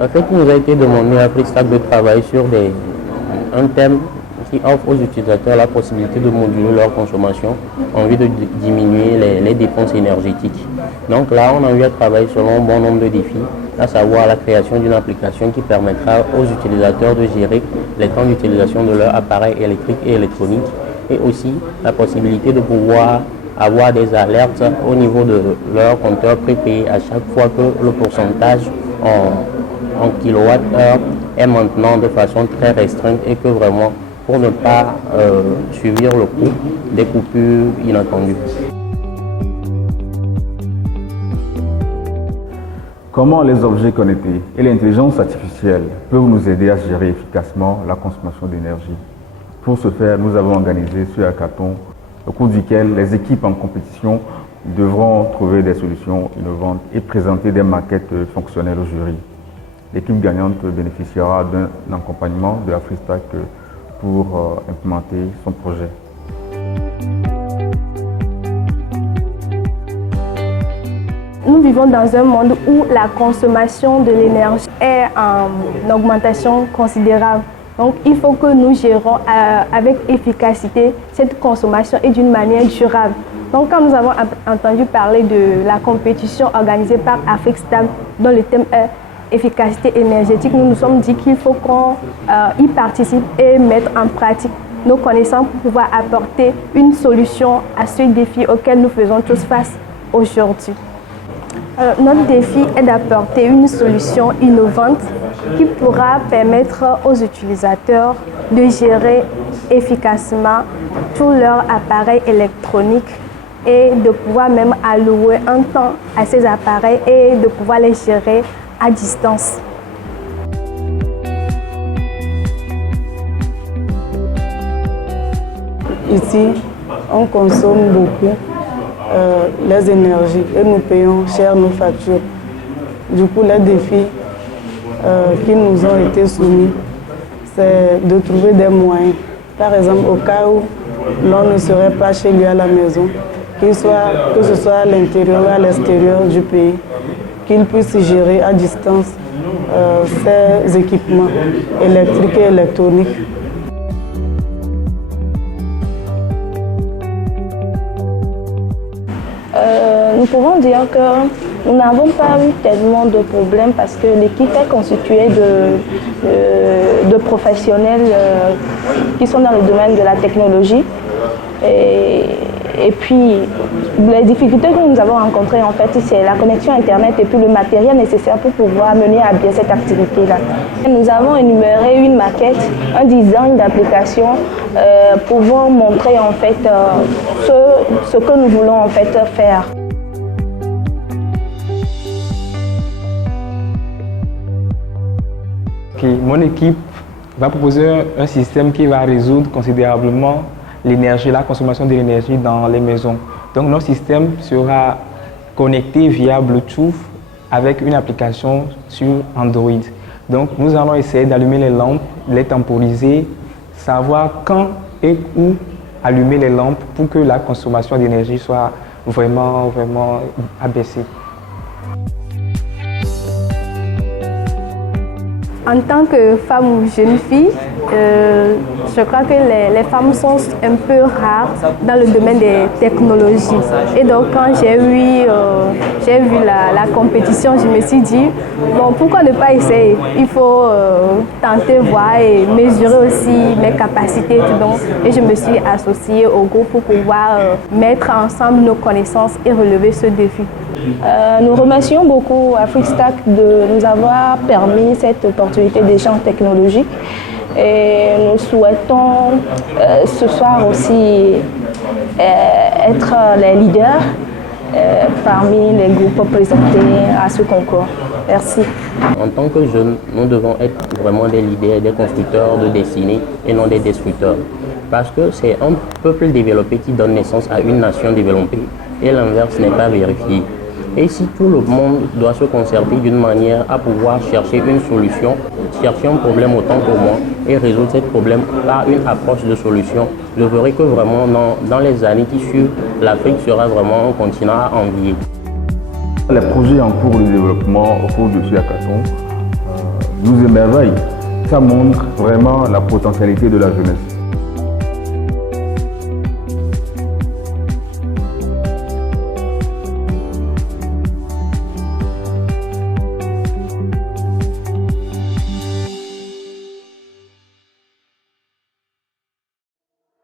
En fait, il nous a été demandé à FreeStack de travailler sur un thème qui offre aux utilisateurs la possibilité de moduler leur consommation en vue de diminuer les dépenses énergétiques. Donc là, on a eu à travailler selon un bon nombre de défis, à savoir la création d'une application qui permettra aux utilisateurs de gérer les temps d'utilisation de leur appareil électrique et électronique, et aussi la possibilité de pouvoir avoir des alertes au niveau de leur compteur prépayé à chaque fois que le pourcentage en kilowattheure est maintenant de façon très restreinte et que vraiment pour ne pas subir le coût des coupures inattendues. Comment les objets connectés et l'intelligence artificielle peuvent nous aider à gérer efficacement la consommation d'énergie? Pour ce faire, nous avons organisé ce hackathon au cours duquel les équipes en compétition devront trouver des solutions innovantes et présenter des maquettes fonctionnelles au jury. L'équipe gagnante bénéficiera d'un accompagnement de la FreeStack pour implémenter son projet. Nous vivons dans un monde où la consommation de l'énergie est en augmentation considérable. Donc il faut que nous gérons avec efficacité cette consommation et d'une manière durable. Donc quand nous avons entendu parler de la compétition organisée par FreeStack dont le thème est efficacité énergétique, nous nous sommes dit qu'il faut qu'on y participe et mettre en pratique nos connaissances pour pouvoir apporter une solution à ce défi auquel nous faisons tous face aujourd'hui. Notre défi est d'apporter une solution innovante qui pourra permettre aux utilisateurs de gérer efficacement tous leurs appareils électroniques et de pouvoir même allouer un temps à ces appareils et de pouvoir les gérer à distance. Ici, on consomme beaucoup les énergies et nous payons cher nos factures. Du coup, les défis qui nous ont été soumis, c'est de trouver des moyens. Par exemple, au cas où l'on ne serait pas chez lui à la maison, que ce soit à l'intérieur ou à l'extérieur du pays, qu'il puisse gérer à distance ses équipements électriques et électroniques. Nous pouvons dire que nous n'avons pas eu tellement de problèmes parce que l'équipe est constituée de professionnels qui sont dans le domaine de la technologie. Et puis, les difficultés que nous avons rencontrées, en fait, c'est la connexion Internet et puis le matériel nécessaire pour pouvoir mener à bien cette activité-là. Nous avons énuméré une maquette, un design d'application pouvant montrer, en fait, ce que nous voulons, en fait, faire. Mon équipe va proposer un système qui va résoudre considérablement l'énergie, la consommation de l'énergie dans les maisons. Donc notre système sera connecté via Bluetooth avec une application sur Android. Donc nous allons essayer d'allumer les lampes, les temporiser, savoir quand et où allumer les lampes pour que la consommation d'énergie soit vraiment abaissée. En tant que femme ou jeune fille, je crois que les femmes sont un peu rares dans le domaine des technologies. Et donc quand j'ai vu la compétition, je me suis dit, bon, pourquoi ne pas essayer? Il faut tenter, voir et mesurer aussi mes capacités. Et je me suis associée au groupe pour pouvoir mettre ensemble nos connaissances et relever ce défi. Nous remercions beaucoup à FreeStack de nous avoir permis cette opportunité d'échange technologique et nous souhaitons ce soir aussi être les leaders parmi les groupes présentés à ce concours. Merci. En tant que jeunes, nous devons être vraiment des leaders, des constructeurs de destinée et non des destructeurs. Parce que c'est un peuple développé qui donne naissance à une nation développée et l'inverse n'est pas vérifié. Et si tout le monde doit se concerter d'une manière à pouvoir chercher une solution, chercher un problème autant pour moi et résoudre ce problème par une approche de solution, je verrai que vraiment dans les années qui suivent, l'Afrique sera vraiment un continent à envier. Les projets en cours de développement au cours de ce hackathon nous émerveillent. Ça montre vraiment la potentialité de la jeunesse.